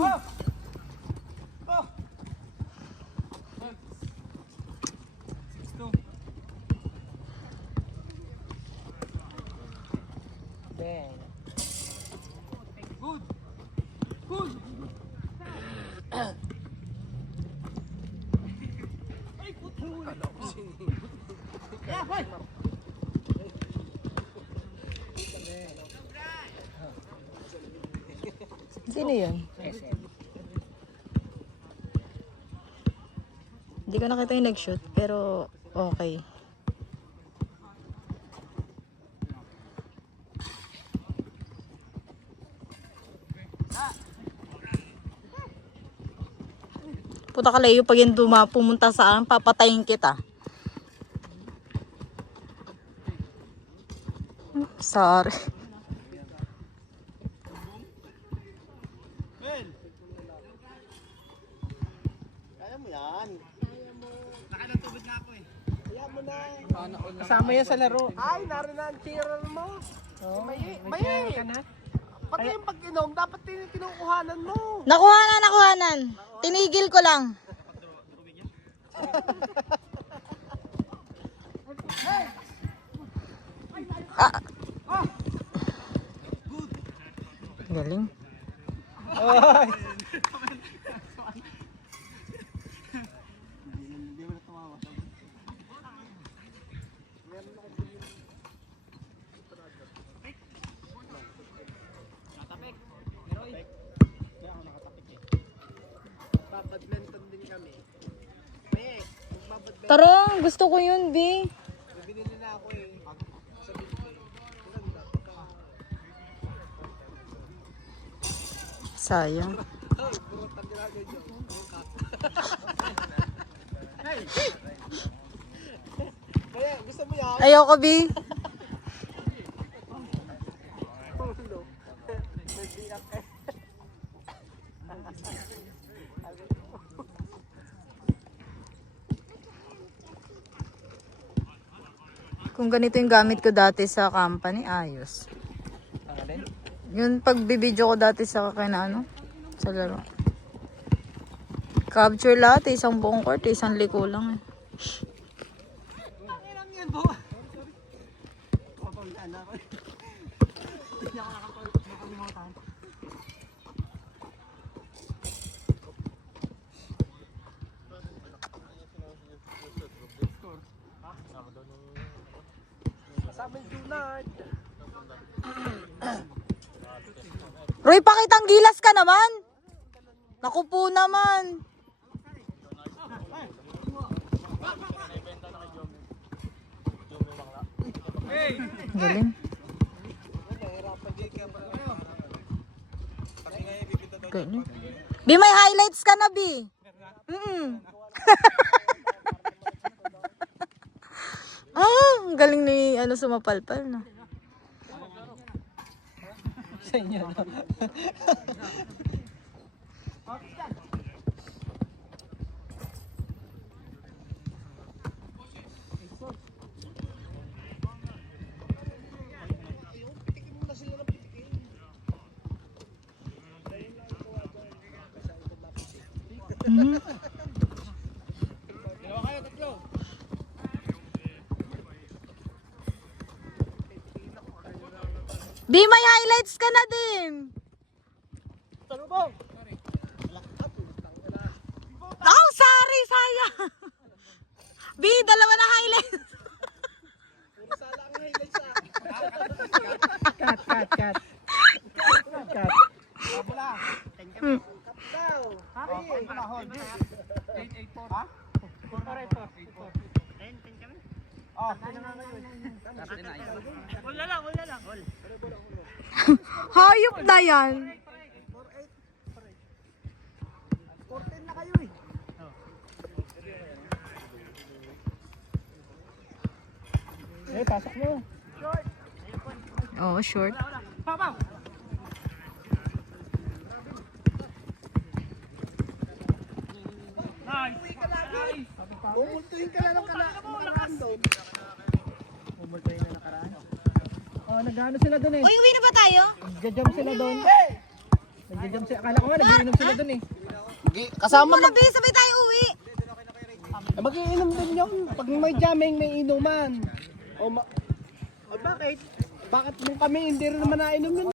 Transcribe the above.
Good. Good. Ay, puto. Yeah, boy. Sino yun? Hindi ko nakita yung nag-shoot, pero okay. Puta ka layo, pag yan pumunta saan, papatayin kita. Sorry. Kaya mo yan. Nakalatubid na ako eh. Kaya mo na. Kasama yan sa laro. Ay, naroon na ang cheerer mo. Oh, may ka na. Pati yung pag-inom, dapat kinukuhanan mo. Nakuhanan. Tinigil ko lang. Ah. Galing. Hindi mo na tumawa. Nakatapik. Heroy. Hindi ako nakatapik eh. Babadminton din kami. May magbabadminton. Tarong, gusto ko yun, B. Binili na ako eh. Sabi ko eh. Maganda. Sayang. Hey, burutan nila ko dyan. Hey! Kaya, gusto mo yan? Ayoko, B. Kung ganito yung gamit ko dati sa company, ayos. Yung pagbibideo ko dati sa ano, sa laro. Capture lahat, isang buong court, isang liko lang eh. Ilang yan po? Papawlaan ako eh. Hindi ako nakalimutan. Kasama yung Junard. Roy, pakitang gilas ka naman. Naku po naman. Galing. Galing. Bi, may highlights ka na, Bi. Ang galing ni sumapalpal na. Sa inyo na. Dalawa kayo, tatlo. Bi, may highlights ka na din. Talubong! Oh, sorry, sayang. Bi, dalawa na highlights. Puro sala ang highlights sa Cut. Wala. Cut daw. Ha? Ay, panahon. 884. Ha? 484. 10 kami? Oh, wala lang. Hayop na yan. 14 na kayo eh. Eh, pasok mo. Short. Oo, short. Papaw. Nice. Bumultuhin ka lang ng nakaraan doon. Bumultuhin na nakaraan. Oh, nagano sila doon eh. Uy, uwi na ba tayo? Nagja-jump sila doon. Nag-jam siya. Akala ko nga, nagiinom sila dun eh. Kasama mag... Sabi, sabay tayo uwi. Magiinom din yun. Pag may jamming, may inuman. O bakit? Bakit nung kami hindi rin naman nainom yun?